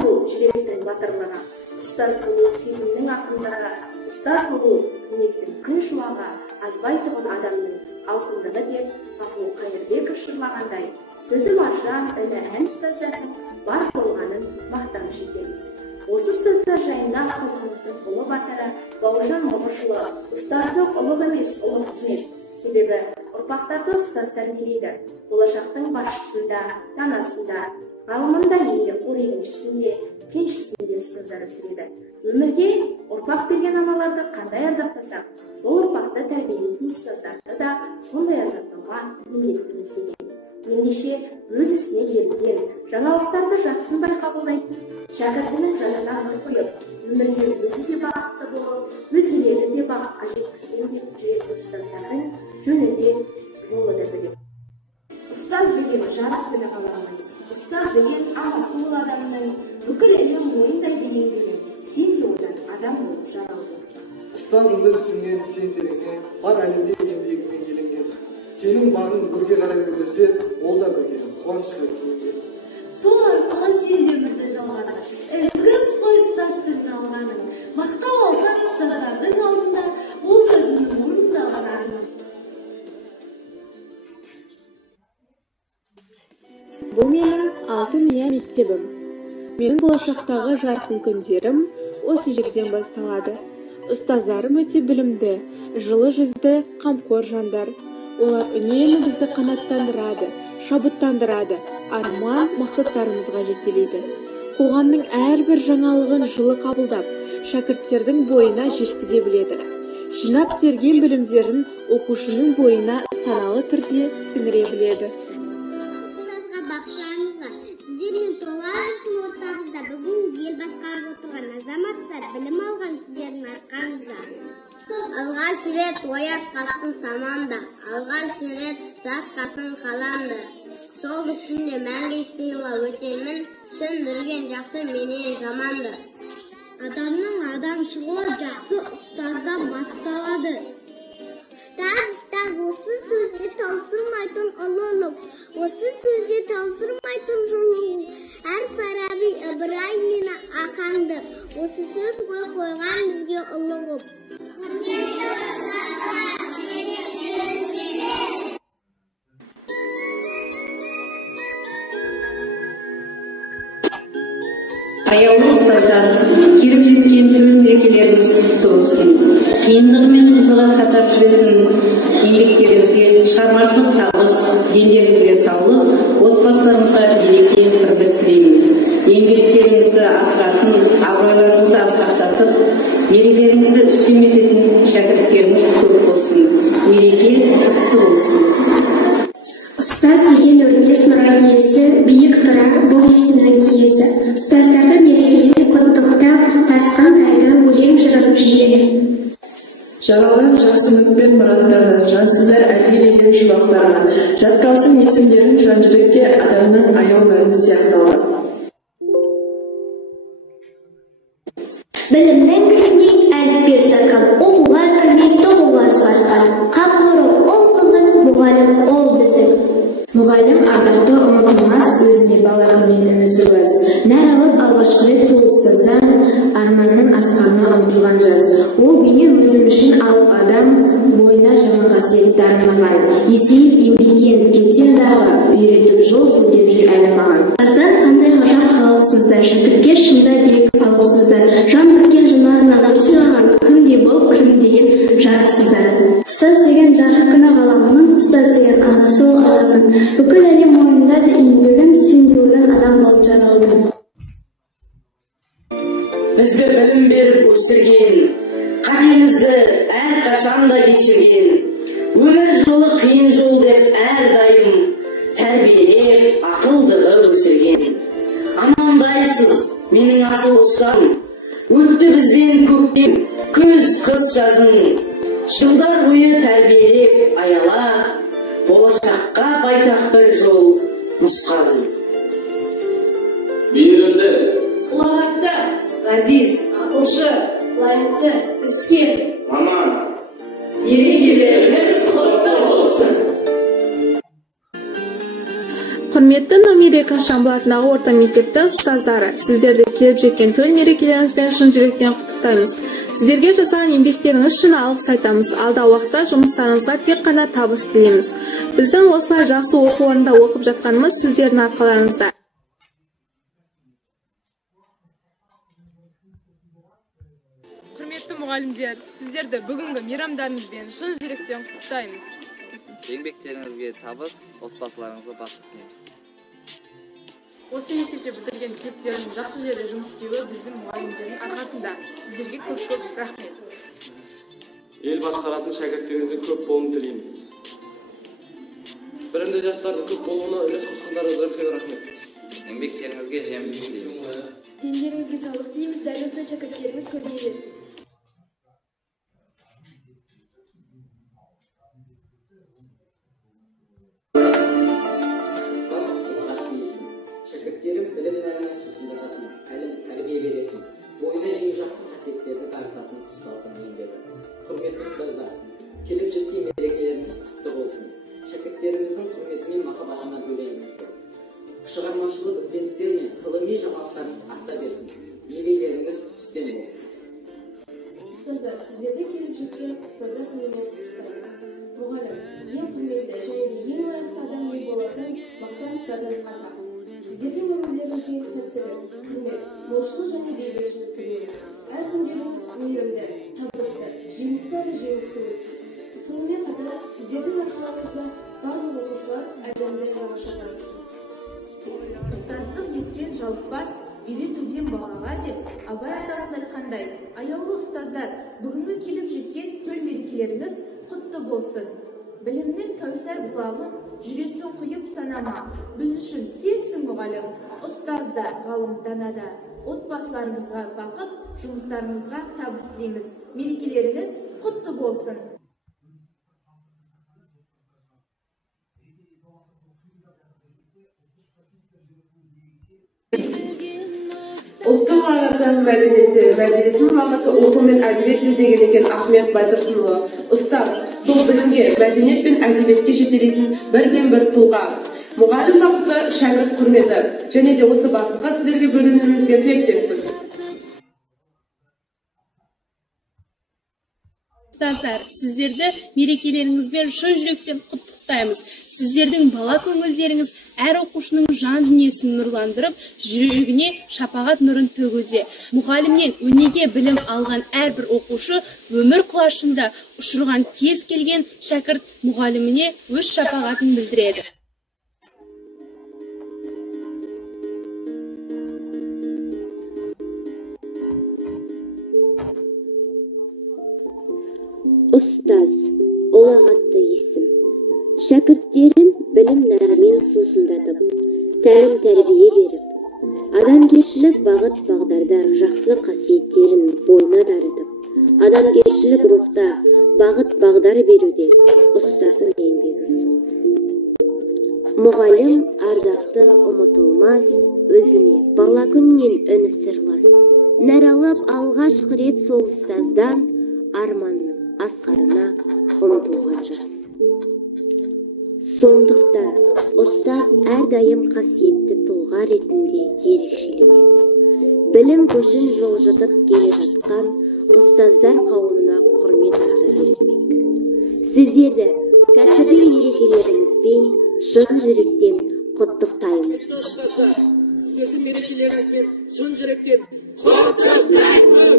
болу жүректің батырлығы, ұстаз болу сезімнің ақындығы, ұстаз болу мінездің күн шуағы, азбай тұғын адамның алқындығы деп Ғафу Қайырбеков жырлағандай, сөзі маржан, үні ән ұстаздардың бар болғанын мақтаныш етеміз. Осы ұстаздар жайында халқымыздың ұлы батыры Бауыржан Момышұлы ұстаздық ұлық емес, ұлы қызмет. Себебі ұрпақтарды ұстаз тәрбиелейді. Болашақтың басшысында, данасында, ғалымында елі қорегіншісінде, кеншісінде ұстаздар өсіреді. Өмірге ұрпақ берген аналарды қандай ардақтасақ, сол ұрпақты тәрбиелейтін ұстаздарды да сондай ардақтауға міндеттіміз деген. Ендеше өз ісіне берілген, жаңалықтарды жақсындай қабылдайтын, шәкіртінің жанына нұр қойып, өмірге өзі де бақытты болып, өзгелерді де бақытқа жеткізсем деп жүретін ұстаздардың жөні де жолы да бөлек. Ұстаз деген жарық күні қаламыз. Ұстаз деген ағасы ол адамның бүкіл әлем ойындай деген білім. Сен де одан адам болып жаралдың. Ұстазыңды түсінген сен тереңнен, бар әлемде сен биігінен келінген. Сенің бағың бірге қарай көрсе, ол да бірге қуанышқа киінген. Сол арқылы сен де өмірді жалғадың. Ізгі қой ұстаздың алғаның. Мақтау алсаң ұстаздардың алдында, ол өзінің орындалған арман. Бұл менің алтын ұя мектебім. Менің болашақтағы жарқын күндерім осы жерден басталады. Ұстаздарым өте білімді, жылы жүзді, қамқор жандар. Олар үнемі бізді қанаттандырады, шабыттандырады, арман мақсаттарымызға жетелейді. Қоғамның әрбір жаңалығын жылы қабылдап, шәкірттердің бойына жеткізе біледі. Жинап терген білімдерін оқушының бойына саналы түрде сіңіре біледі. Ұстазға бақшаңызға, сіздермен толарысын ортаңызда бүгін ел басқарып отырған азаматтар білім алған сіздердің арқаңызда. Алғаш рет оятқасын саманды, алғаш рет ұстатқасын қаламды. Сол үшін де мәңгі сыйлы өтемін, түсіндірген жақсы менен жаманды. Адамның адамшылығы жақсы ұстаздан басталады. Ұстаз, осы сөзде таусырмайтын ұлылық, осы сөзде таусырмайтын жылулық. Әл-Фараби, Ибрай мені ақаңды, осы сөз қойған бізге ұлығып. Аяулы ұстаздар, келіп жеткен төл мерекелеріңіз құтты болсын. Қиындығы мен қызығы қатар жүретін еңбектеріңізге шығармашылық табыс, дендеріңізге саулық, отбасыларыңызға береке, бірлік тілеймін. Еңбектеріңізді асыратын, абыройларыңызды асқақтатып, мерекелеріңізді үстем ететін шәкірттеріңіз көп болсын. Мереке құтты болсын. Ұстаз деген өрмес мұра иесі, биік тұрар бұл есімнің киесі. Ұстаздарды мерекемен құттықтап, тасқан тайды өлең жырып жиелі. Жаралған жақсы үмітпен мұраттарға, жансыздар әлдилеген шұбақтарға, жатталсын есімдерін жан жүректе адамның аяу мәні сияқталған. Білімнің күшінен әліппе сатқан, оқуға кірмей тоғуға сартқан. Қамқорым ол қызың, мұғалім ол біздің. Мұғалім ардақты ұмытылмас, өзіне бала күннен үміті өз. Нәр алып алғашқы рет сол ұстаздан арманның асқанына ұмтылған жас. Ол бейне өзім үшін алып адам, бойына жаман қасиет дарымаған. Есейіп еңбеккен кетсем дағы, үйретіп жол сілтеп жүр әлі маған. Ұстаздар қандай ғажап халықсыздар, шәкіртке шындай биік алыпсыздар. Жан біткен жанарына нұр сыйлаған, күндей болып күн деген жарықсыздар. Ұстаз деген жарық күні ғаламның, ұстаз деген анасы ол адамның. Бүкіл әлем мойындады еңбегін, сен де одан адам болып жаралдың. Бізді білім беріп өсірген, қатемізді әрқашанда кешірген, өмір жолы қиын жол деп әрдайым тәрбиелеп, ақылдығы өсірген. Амандайсыз, менің асыл ұстазым, өтті бізбен көктем, күз, қыс, жазың. Жылдар бойы тәрбиелеп, аялап, болашаққа байтақ бір жол нұсқадың. Мейірімді, Ұлағатты, ғазиз, ақылшы, лайықты, іскер, маман, мерекелеріңіз құтты болсын. Құрметті номер 2 Шамбыл атындағы орта мектепті ұстаздары, сіздерді келіп жеткен төл мерекелеріңізбен шын жүректен құттықтаймыз. Сіздерге жасаған еңбектеріңіз үшін алғыс айтамыз. Алда уақытта жұмыстарыңызға тек қана табыс тілейміз. Біздің осылай жақсы оқу орнында оқып жатқанымыз сіздердің арқаларыңызда. Құрметті мұғалімдер, сіздерді бүгінгі мейрамдарыңызбен шын жүректен құттықтаймыз. Еңбектеріңізге табыс, отбасыларыңызға бақыт тілейміз. Осы мектепте бітірген түлектердің жақсы жерде жұмыс істеуі біздің мұғалімдердің арқасында. Сіздерге көп рахмет. Ел басқаратын шәкірттеріңіздің көп болуын тілейміз. Білімді жастардың көп болуына үлес қосқандарыңызға үлкен рахмет. Еңбектеріңізге жеміс тілейміз. Тендеріңізге саулық тілейміз, дәл осылай шәкірттеріңіз көрнеге берсін. Шәкірттерім білім нәріне сусындыратын, тәрбие беретін, бойына ең жақсы қасиеттерді дарытатын ұстаздың еңбегі. Құрметті ұстаздар, келіп жеткен мерекелеріңіз құтты болсын. Шәкірттеріміздің құрметі мен махаббатына бөлейміз. Шығармашылық ізденістер мен ғылыми жаңалықтарыңыз арта берсін. Мерейлеріңіз үстем болсын. Ұстаздар, сіздерді келіп жеткен ұстаздар күнімен құттықтаймыз. Мұғалім, ең құрметті және ең лайықты адам не болатын мақтан ұстаздарыңызға тақым. Сіздердің өмірлеріңізге сәттілік, құрмет, молшылық және бейбітшілік тілейміз. Әр күндеріңіз мейірімді, табысты, жемісті өтсін. Сонымен қатар сіздердің арқаларыңызда барлық оқушылар әлемді жаңашатады. Ұстаздық еткен жалықпас, үйретуден балаға деп Абай атамыз айтқандай, аяулы ұстаздар, бүгінгі келіп жеткен төл мерекелеріңіз құтты болсын. Білімнің кәусар бұлағын жүресің құйып санама. Біз үшін сенсің мұғалім, ұстазда, ғалым данада. Отбасыларыңызға бақыт, жұмыстарыңызға табыс тілейміз. Мерекелеріңіз құтты болсын. Ұлттың ұлағаты мәдениетін ұлағаты оқу мен әдебиет деген екен Ахмет Байтұрсынұлы. Ұстаз, сол білімге, мәдениет пен әдебиетке жетелейтін бірден бір тұлға. Мұғалім бақыты, шәкірт құрметі. Және де осы бақытқа сіздерге бөлінуіңізге тілектеспіз. Ұстаздар, сіздерді мерекелеріңізбен шын жүректен құттықтаймыз. Сіздердің бала көңілдеріңіз әр оқушының жан дүниесін нұрландырып, жүрегіне шапағат нұрын төгуде. Мұғалімнен өнеге білім алған әрбір оқушы өмір құлашында ұшырған кез келген шәкірт мұғаліміне өз шапағатын білдіреді. Ұстаз, ұлағатты есім. Шәкірттерін білім нәрімен сусындатып, тәлім тәрбие беріп, адамгершілік бағыт бағдарда жақсы қасиеттерін бойына дарытып, адамгершілік рухта бағыт бағдар беруде ұстаздың еңбегі зор. Мұғалім ардақты ұмытылмас, өзіне бала күннен үні сырлас. Нәр алып алғашқы рет сол ұстаздан арманның асқарына ұмтылған жас. Сондықтан ұстаз әрдайым қасиетті тұлға ретінде ерекшеленеді. Білім көшін жылжытып келе жатқан ұстаздар қауымына құрмет арта берілмек. Сіздерді кәсіби мерекелеріңізбен шын жүректен құттықтаймыз. Сіздердің мерекелеріңізбен шын жүректен құттықтаймыз.